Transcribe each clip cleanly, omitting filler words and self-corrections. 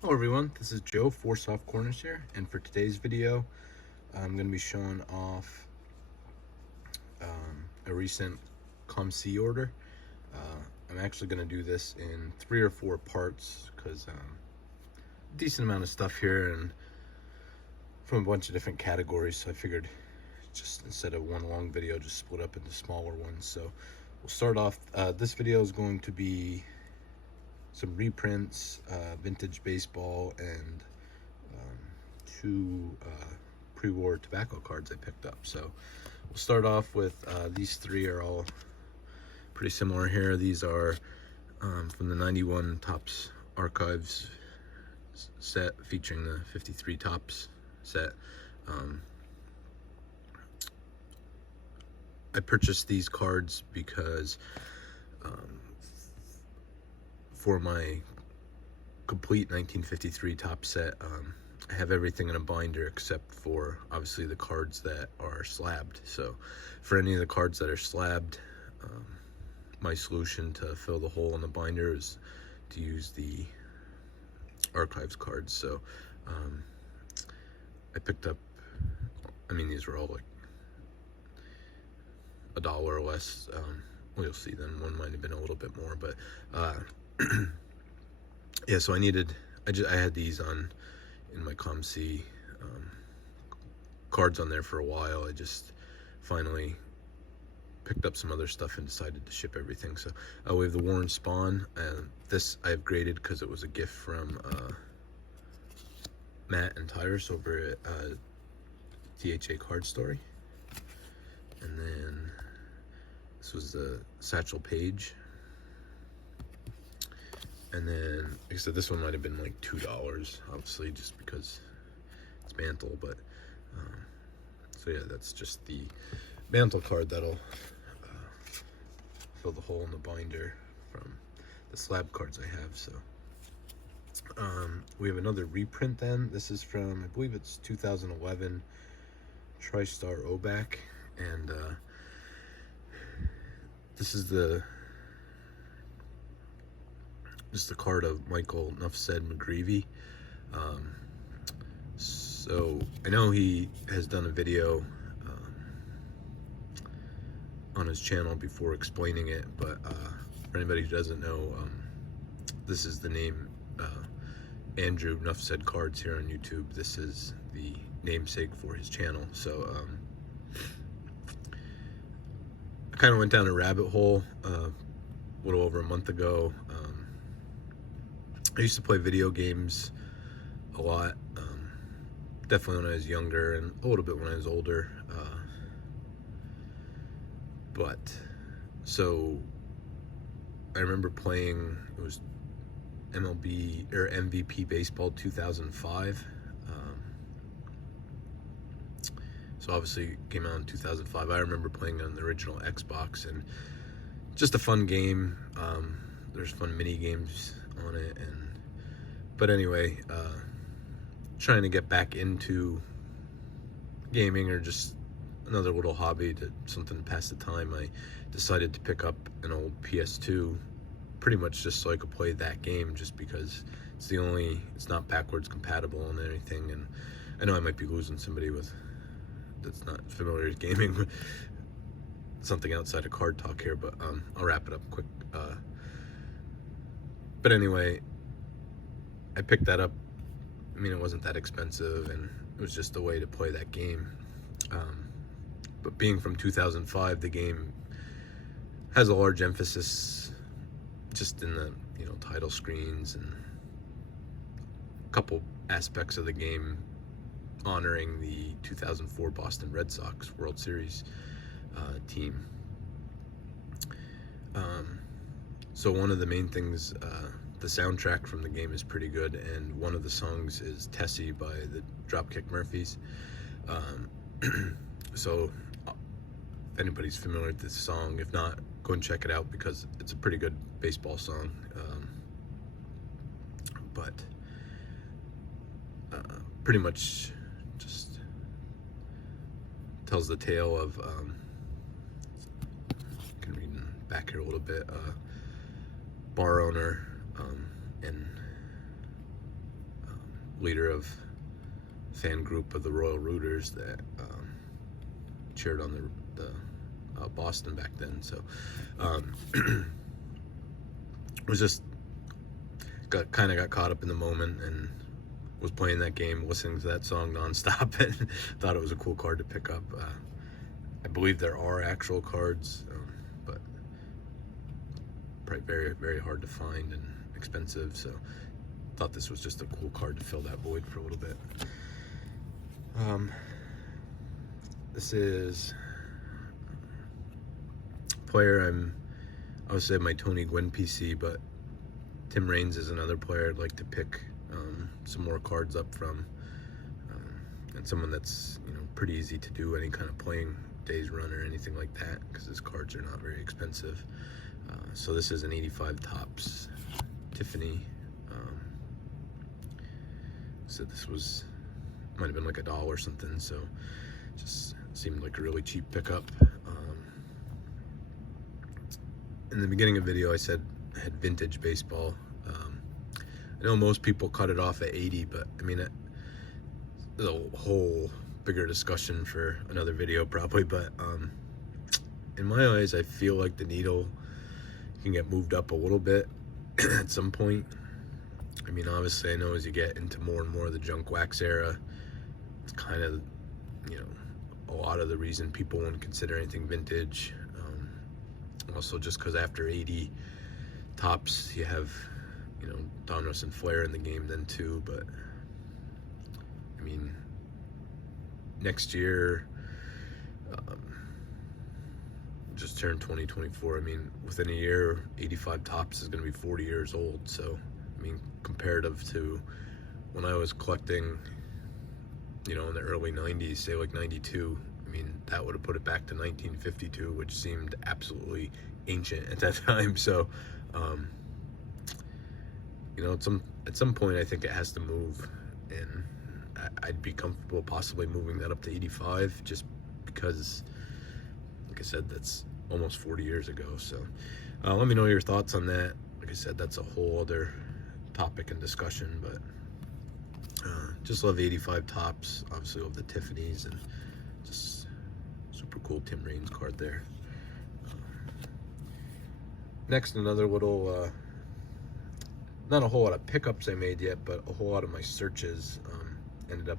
Hello everyone, this is Joe, 4 Soft Corners here, and for today's video, I'm going to be showing off a recent COMC order. I'm actually going to do this in 3 or 4 parts because a decent amount of stuff here and from a bunch of different categories, so I figured just instead of one long video, just split up into smaller ones. So we'll start off, this video is going to be some reprints, vintage baseball, and two pre-war tobacco cards I picked up. So we'll start off with these three are all pretty similar here. These are from the 91 Topps Archives set featuring the 53 Topps set. I purchased these cards because for my complete 1953 Topps set, I have everything in a binder except for obviously the cards that are slabbed. So for any of the cards that are slabbed, my solution to fill the hole in the binder is to use the archives cards. So I picked up, I mean, these were all like $1 or less. Well, you'll see then one might have been a little bit more, but yeah, so I had these on in my COMC cards on there for a while. I just finally picked up some other stuff and decided to ship everything. So we have the Warren Spawn. This I've graded because it was a gift from Matt and Tyrus over at THA Card Story. And then this was the Satchel Paige. And then, like I said, this one might have been like $2, obviously, just because it's Mantle. But so yeah, that's just the Mantle card that'll fill the hole in the binder from the slab cards I have. So we have another reprint then. This is from, I believe it's 2011 TriStar OBAC, and this is just the card of Michael Nuff Said McGreevy. So I know he has done a video on his channel before explaining it, but for anybody who doesn't know, this is the name Andrew Nuff Said Cards here on YouTube. This is the namesake for his channel. So I kind of went down a rabbit hole a little over a month ago. I used to play video games a lot, definitely when I was younger and a little bit when I was older. But so I remember playing, it was MLB or MVP Baseball 2005. So obviously it came out in 2005. I remember playing on the original Xbox, and just a fun game. There's fun mini games on it, but anyway, trying to get back into gaming or just another little hobby, to something to pass the time. I decided to pick up an old PS2, pretty much just so I could play that game, just because it's not backwards compatible and anything. And I know I might be losing somebody that's not familiar with gaming with something outside of card talk here, but I'll wrap it up quick. But anyway, I picked that up. I mean, it wasn't that expensive, and it was just a way to play that game. But being from 2005, the game has a large emphasis just in the title screens and a couple aspects of the game honoring the 2004 Boston Red Sox World Series team. So one of the main things, the soundtrack from the game is pretty good, and one of the songs is Tessie by the Dropkick Murphys. So if anybody's familiar with this song, if not, go and check it out because it's a pretty good baseball song. But pretty much just tells the tale of, I can read back here a little bit, bar owner and leader of fan group of the Royal Rooters that cheered on the Boston back then. So was just got caught up in the moment and was playing that game, listening to that song nonstop, and thought it was a cool card to pick up. I believe there are actual cards, but probably very, very hard to find and expensive. So thought this was just a cool card to fill that void for a little bit. This is player I would say my Tony Gwynn PC, but Tim Raines is another player I'd like to pick some more cards up from, and someone that's, you know, pretty easy to do any kind of playing days run or anything like that, because his cards are not very expensive. So this is an 85 tops Tiffany. So this might have been like $1 or something, so just seemed like a really cheap pickup. In the beginning of the video I said I had vintage baseball. I know most people cut it off at 80, but I mean, there's a whole bigger discussion for another video probably, but in my eyes I feel like the needle can get moved up a little bit at some point. I mean, obviously I know as you get into more and more of the junk wax era, it's kind of, you know, a lot of the reason people wouldn't consider anything vintage. Also just because after 80 tops you have, you know, Donruss and Flair in the game then too. But I mean, next year just turned 2024. I mean, within a year 85 tops is going to be 40 years old. So I mean, comparative to when I was collecting, you know, in the early 90s, say like 92, I mean, that would have put it back to 1952, which seemed absolutely ancient at that time. So, you know, at some point, I think it has to move, and I'd be comfortable possibly moving that up to 85, just because, like I said, that's almost 40 years ago. So, let me know your thoughts on that. Like I said, that's a whole other topic and discussion, but just love the 85 tops. Obviously love the Tiffany's, and just super cool Tim Raines card there. Next, another little not a whole lot of pickups I made yet, but a whole lot of my searches ended up,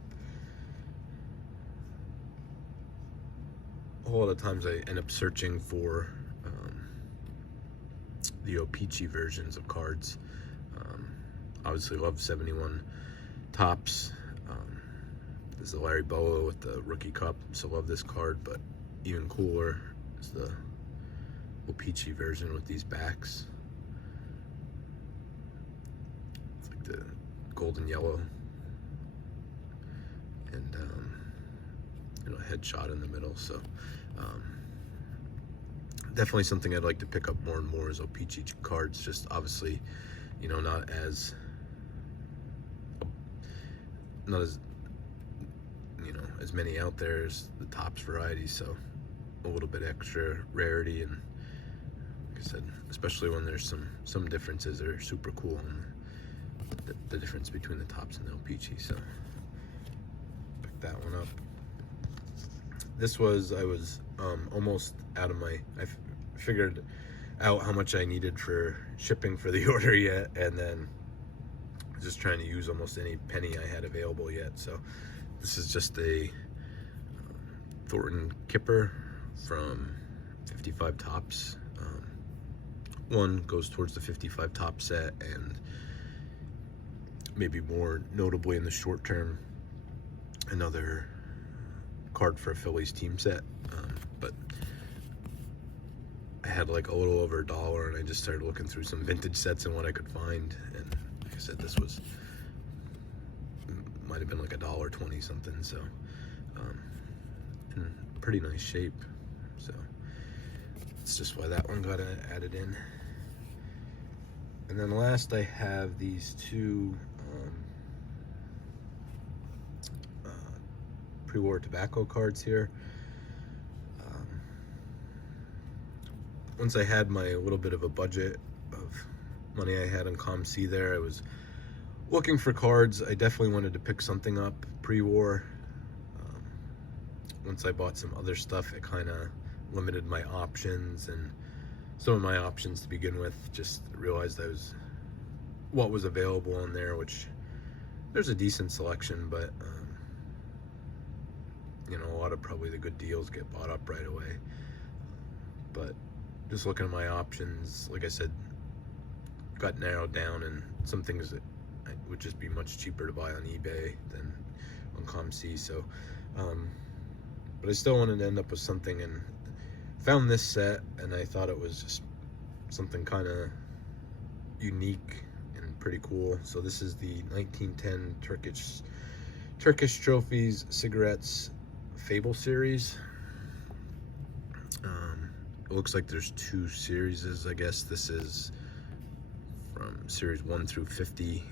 a whole lot of times I end up searching for the OPC versions of cards. Obviously love 71 tops. This is the Larry Boa with the rookie cup, so love this card, but even cooler is the OPC version with these backs. It's like the golden yellow and you know, headshot in the middle. So definitely something I'd like to pick up more and more is OPC cards. Just obviously, you know, not as you know, as many out there as the tops variety, so a little bit extra rarity, and like I said, especially when there's some differences that are super cool on the difference between the tops and the OPC. So pick that one up. This was, I was almost out of my, I figured out how much I needed for shipping for the order yet, and then just trying to use almost any penny I had available yet. So this is just a Thornton Kipper from 55 tops. One goes towards the 55 top set, and maybe more notably in the short term, another card for a Phillies team set. But I had like a little over $1, and I just started looking through some vintage sets and what I could find, and like I said, this was, might have been like $1.20 something. So in pretty nice shape. So that's just why that one got added in. And then last, I have these two pre-war tobacco cards here. Once I had my little bit of a budget of money I had on COMC there, I was looking for cards. I definitely wanted to pick something up pre-war. Once I bought some other stuff, it kind of limited my options, and some of my options to begin with, just realized what was available on there, which there's a decent selection, but you know, a lot of probably the good deals get bought up right away. But just looking at my options, like I said, got narrowed down, and some things that would just be much cheaper to buy on eBay than on COMC. So but I still wanted to end up with something, and found this set, and I thought it was just something kind of unique and pretty cool. So this is the 1910 Turkish Trophies Cigarettes Fable series. It looks like there's 2 series, I guess. This is from series 1 through 50,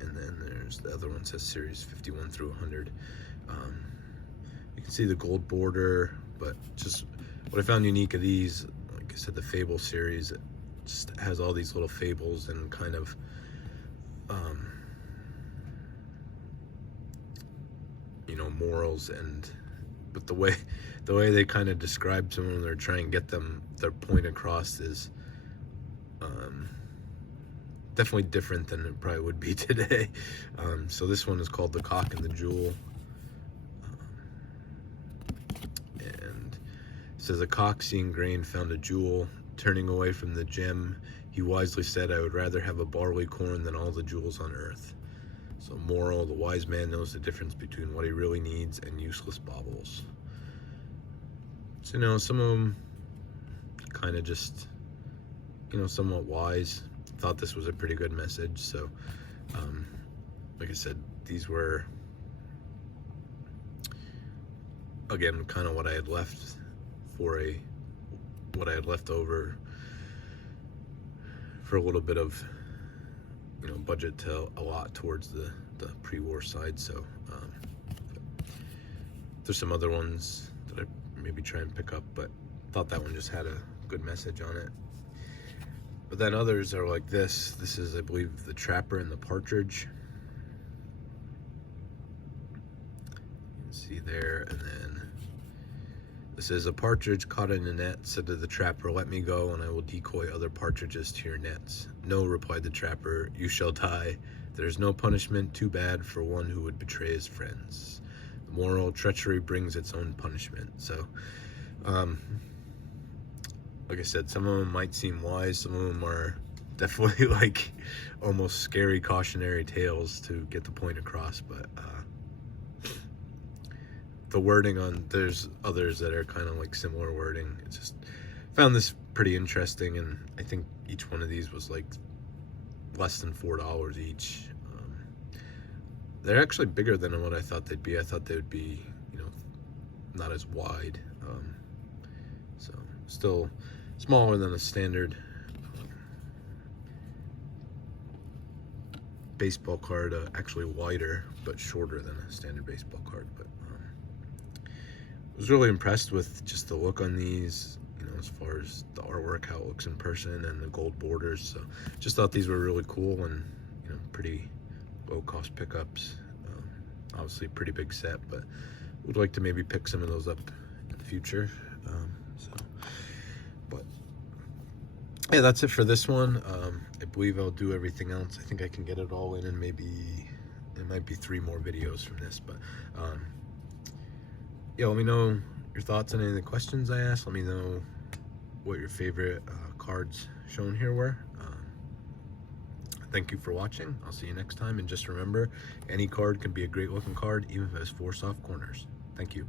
and then there's the other one says series 51 through 100. You can see the gold border, but just what I found unique of these, like I said, the Fable series, it just has all these little fables and kind of you know, morals, but the way they kind of describe someone when they're trying to get their point across is definitely different than it probably would be today. So this one is called The Cock and the Jewel. And it says, a cock seeing grain found a jewel. Turning away from the gem, he wisely said, I would rather have a barley corn than all the jewels on earth. So moral, the wise man knows the difference between what he really needs and useless baubles. So, you know, some of them kind of just, you know, somewhat wise. Thought this was a pretty good message. So like I said, these were, again, kind of what I had left over for a little bit of, you know, budget to a lot towards the pre-war side. So there's some other ones that I maybe try and pick up, but thought that one just had a good message on it. But then others are like this. This is, I believe, the Trapper and the Partridge. You can see there. And then this is, a partridge caught in a net said to the trapper, let me go and I will decoy other partridges to your nets. No, replied the trapper, you shall die. There is no punishment too bad for one who would betray his friends. The moral, treachery brings its own punishment. So like I said, some of them might seem wise, some of them are definitely like almost scary cautionary tales to get the point across. But the wording on, there's others that are kind of like similar wording. It's just, found this pretty interesting, and I think each one of these was like less than $4 each. They're actually bigger than what I thought they'd be. I thought they would be, you know, not as wide. So still smaller than a standard baseball card, actually wider but shorter than a standard baseball card. But I was really impressed with just the look on these, you know, as far as the artwork, how it looks in person, and the gold borders. So just thought these were really cool, and, you know, pretty low cost pickups. Obviously a pretty big set, but would like to maybe pick some of those up in the future. But yeah, that's it for this one. I believe I'll do everything else. I think I can get it all in, and maybe it might be 3 more videos from this. But yeah, let me know your thoughts on any of the questions I asked. Let me know what your favorite cards shown here were. Thank you for watching. I'll see you next time. And just remember, any card can be a great looking card, even if it has 4 soft corners. Thank you.